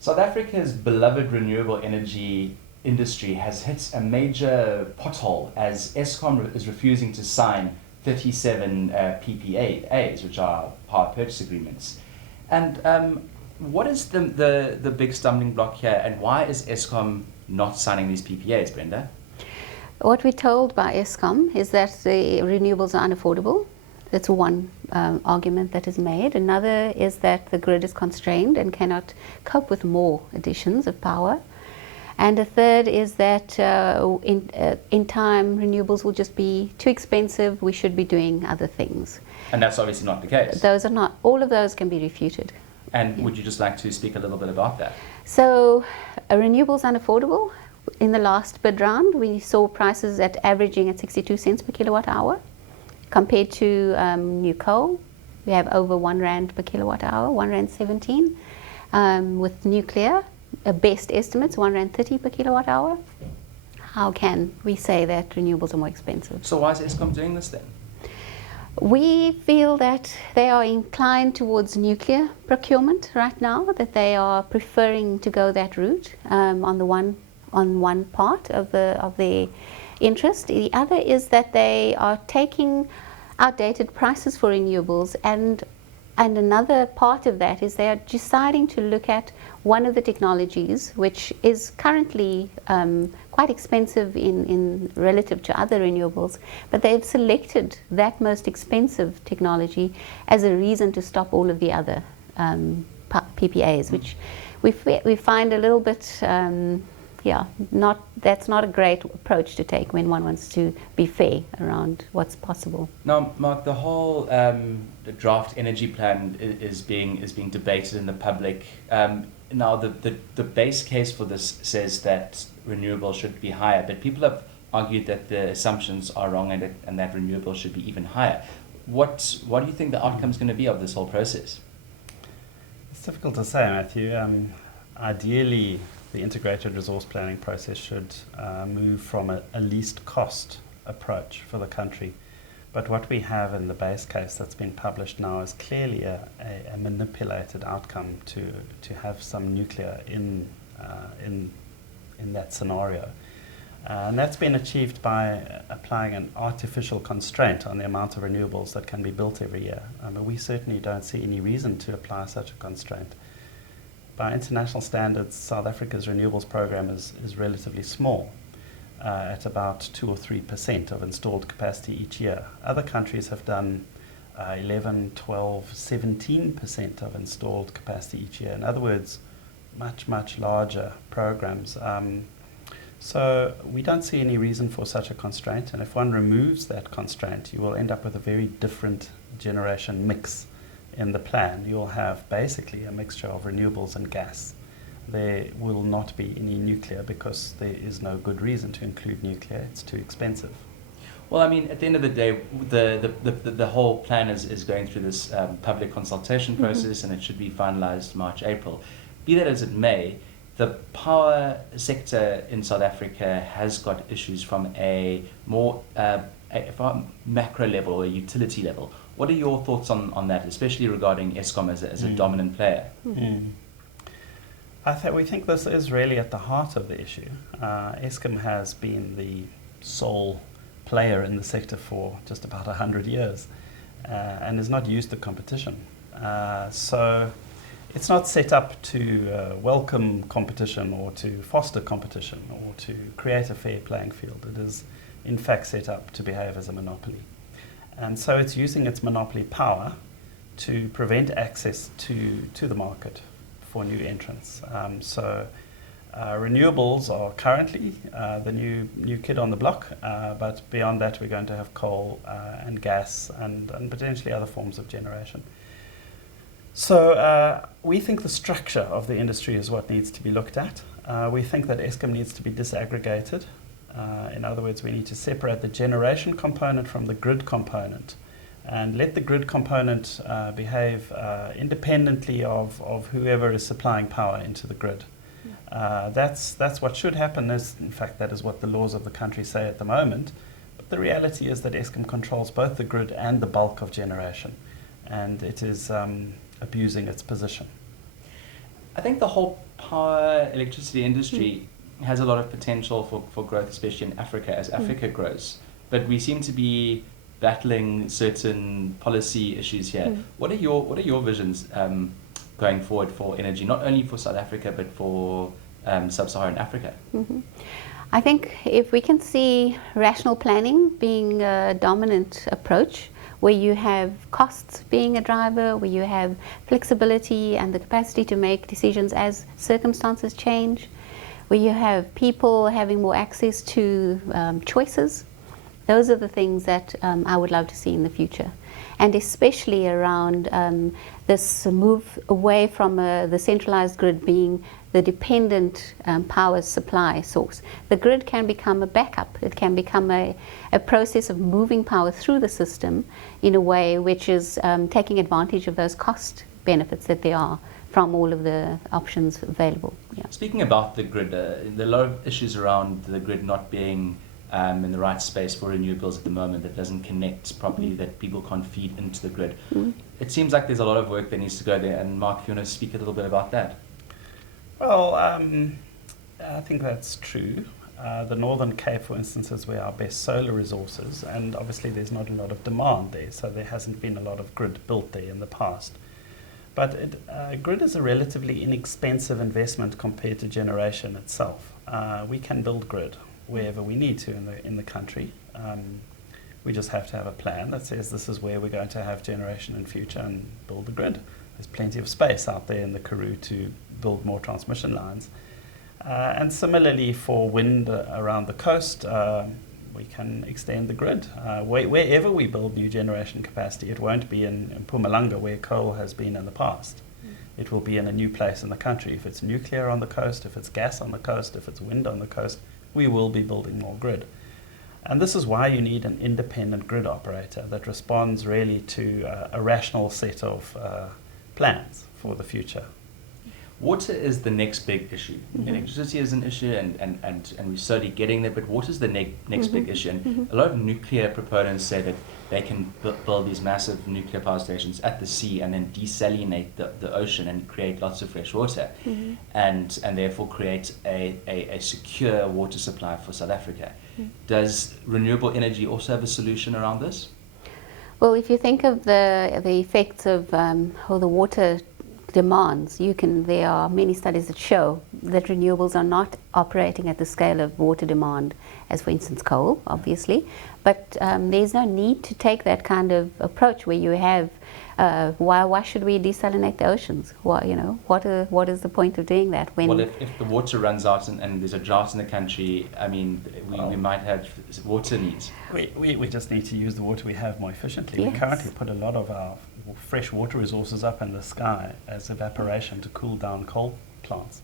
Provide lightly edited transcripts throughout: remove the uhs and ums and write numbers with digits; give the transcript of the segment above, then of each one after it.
South Africa's beloved renewable energy industry has hit a major pothole as Eskom is refusing to sign 37 PPAs, which are power purchase agreements. And what is the big stumbling block here, and why is Eskom not signing these PPAs, Brenda? What we're told by Eskom is that the renewables are unaffordable. That's one argument that is made. Another is that the grid is constrained and cannot cope with more additions of power. And a third is that in time, renewables will just be too expensive. We should be doing other things. And that's obviously not the case. Those are not. All of those can be refuted. And would you just like to speak a little bit about that? So, renewables unaffordable. In the last bid round, we saw prices averaging at 62 cents per kilowatt hour. Compared to new coal, we have over R1 per kilowatt hour, R1.17. With nuclear, best estimates, R1.30 per kilowatt hour. How can we say that renewables are more expensive? So why is Eskom doing this then? We feel that they are inclined towards nuclear procurement right now, that they are preferring to go that route on one part of their interest. The other is that they are taking outdated prices for renewables, and another part of that is they are deciding to look at one of the technologies which is currently quite expensive in relative to other renewables, but they've selected that most expensive technology as a reason to stop all of the other PPAs, which we find a little bit that's not a great approach to take when one wants to be fair around what's possible. Now, Mark, the whole the draft energy plan is being debated in the public. Now, the base case for this says that renewables should be higher, but people have argued that the assumptions are wrong and that renewables should be even higher. What do you think the outcome is going to be of this whole process? It's difficult to say, Matthew. Ideally, the integrated resource planning process should move from a least cost approach for the country. But what we have in the base case that's been published now is clearly a manipulated outcome to have some nuclear in that scenario. And that's been achieved by applying an artificial constraint on the amount of renewables that can be built every year. But we certainly don't see any reason to apply such a constraint. By international standards, South Africa's renewables program is relatively small, at about 2 or 3% of installed capacity each year. Other countries have done 11, 12, 17% of installed capacity each year. In other words, much, much larger programs. So we don't see any reason for such a constraint, and if one removes that constraint, you will end up with a very different generation mix. In the plan, you'll have basically a mixture of renewables and gas. There will not be any nuclear because there is no good reason to include nuclear. It's too expensive. Well, I mean, at the end of the day, the whole plan is going through this public consultation process, and it should be finalized March, April. Be that as it may, the power sector in South Africa has got issues from a more from macro level or a utility level. What are your thoughts on that, especially regarding Eskom as a dominant player? We think this is really at the heart of the issue. Eskom has been the sole player in the sector for just about 100 years and is not used to competition. So it's not set up to welcome competition or to foster competition or to create a fair playing field. It is in fact set up to behave as a monopoly. And so it's using its monopoly power to prevent access to the market for new entrants. Renewables are currently the new kid on the block, but beyond that we're going to have coal and gas and potentially other forms of generation. So we think the structure of the industry is what needs to be looked at. We think that Eskom needs to be disaggregated. In other words, we need to separate the generation component from the grid component and let the grid component behave independently of whoever is supplying power into the grid. That's what should happen. In fact, that is what the laws of the country say at the moment. But the reality is that Eskom controls both the grid and the bulk of generation, and it is abusing its position. I think the whole power electricity industry has a lot of potential for growth, especially in Africa, as Africa grows. But we seem to be battling certain policy issues here. What are your visions going forward for energy, not only for South Africa, but for sub-Saharan Africa? I think if we can see rational planning being a dominant approach, where you have costs being a driver, where you have flexibility and the capacity to make decisions as circumstances change, where you have people having more access to choices, those are the things that I would love to see in the future. And especially around this move away from the centralized grid being the dependent power supply source. The grid can become a backup. It can become a process of moving power through the system in a way which is taking advantage of those cost benefits that there are from all of the options available. Yeah. Speaking about the grid, there are a lot of issues around the grid not being in the right space for renewables at the moment, that doesn't connect properly, that people can't feed into the grid. It seems like there's a lot of work that needs to go there, and Mark, if you want to speak a little bit about that. Well, I think that's true. The Northern Cape, for instance, is where our best solar resources, and obviously there's not a lot of demand there, so there hasn't been a lot of grid built there in the past. But grid is a relatively inexpensive investment compared to generation itself. We can build grid wherever we need to in the country. We just have to have a plan that says this is where we're going to have generation in future and build the grid. There's plenty of space out there in the Karoo to build more transmission lines. And similarly for wind around the coast, we can extend the grid. Wherever we build new generation capacity, it won't be in Mpumalanga where coal has been in the past. It will be in a new place in the country. If it's nuclear on the coast, if it's gas on the coast, if it's wind on the coast, we will be building more grid. And this is why you need an independent grid operator that responds really to a rational set of plans for the future. Water is the next big issue. Electricity is an issue, and we're slowly getting there, but water is the next big issue. And a lot of nuclear proponents say that they can build these massive nuclear power stations at the sea and then desalinate the ocean and create lots of fresh water, and therefore create a secure water supply for South Africa. Does renewable energy also have a solution around this? Well, if you think of the effects of how the water demands, there are many studies that show that renewables are not operating at the scale of water demand as, for instance, coal, obviously. But there's no need to take that kind of approach where you have, why should we desalinate the oceans? Why, what is the point of doing that? Well, if the water runs out and there's a drought in the country, I mean, we might have water needs. We just need to use the water we have more efficiently. Yes. We currently put a lot of our fresh water resources up in the sky as evaporation to cool down coal plants.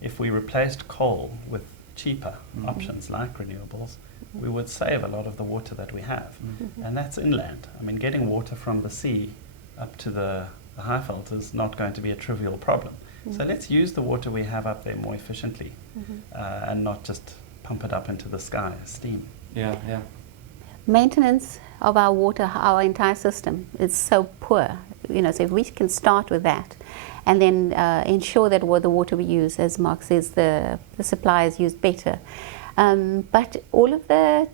If we replaced coal with cheaper options like renewables, we would save a lot of the water that we have. And that's inland. I mean, getting water from the sea up to the Highveld is not going to be a trivial problem. So let's use the water we have up there more efficiently and not just pump it up into the sky as steam. Yeah. Maintenance of our water, our entire system, is so poor. So if we can start with that, and then ensure that the water we use, as Mark says, the supply is used better. But all of there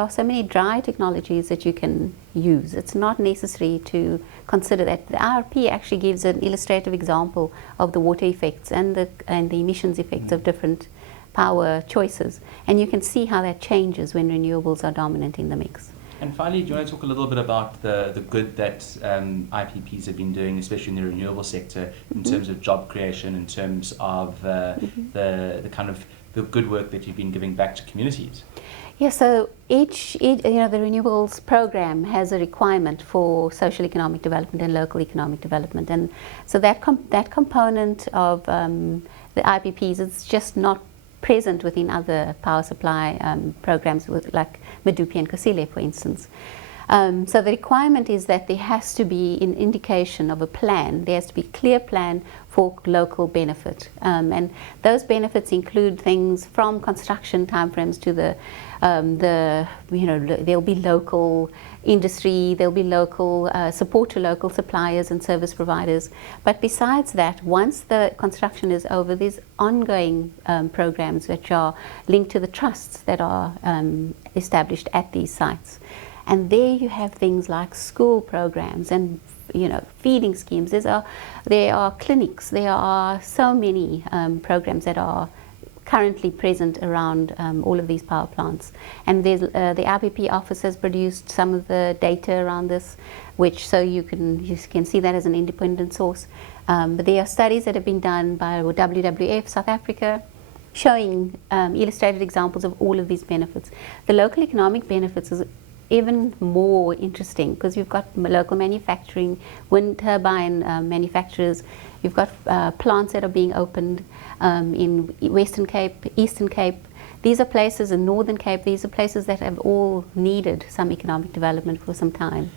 are so many dry technologies that you can use. It's not necessary to consider that. The IRP actually gives an illustrative example of the water effects and the emissions effects of different power choices. And you can see how that changes when renewables are dominant in the mix. And finally, do you want to talk a little bit about the good that IPPs have been doing, especially in the renewable sector, in terms of job creation, in terms of the kind of the good work that you've been giving back to communities? Yeah, so each the renewables program has a requirement for social economic development and local economic development, and so that component of the IPPs is just not present within other power supply programs like Medupi and Kusile, for instance. So the requirement is that there has to be an indication of a plan. There has to be a clear plan for local benefit. And those benefits include things from construction timeframes to there'll be local industry, there'll be local support to local suppliers and service providers. But besides that, once the construction is over, there's ongoing programs which are linked to the trusts that are established at these sites. And there you have things like school programs and feeding schemes. There are clinics. There are so many programs that are currently present around all of these power plants. And there's, the IPP office has produced some of the data around this, which so you can see that as an independent source. But there are studies that have been done by WWF South Africa, showing illustrated examples of all of these benefits. The local economic benefits is even more interesting because you've got local manufacturing, wind turbine manufacturers, you've got plants that are being opened in Western Cape, Eastern Cape. These are places in Northern Cape, these are places that have all needed some economic development for some time.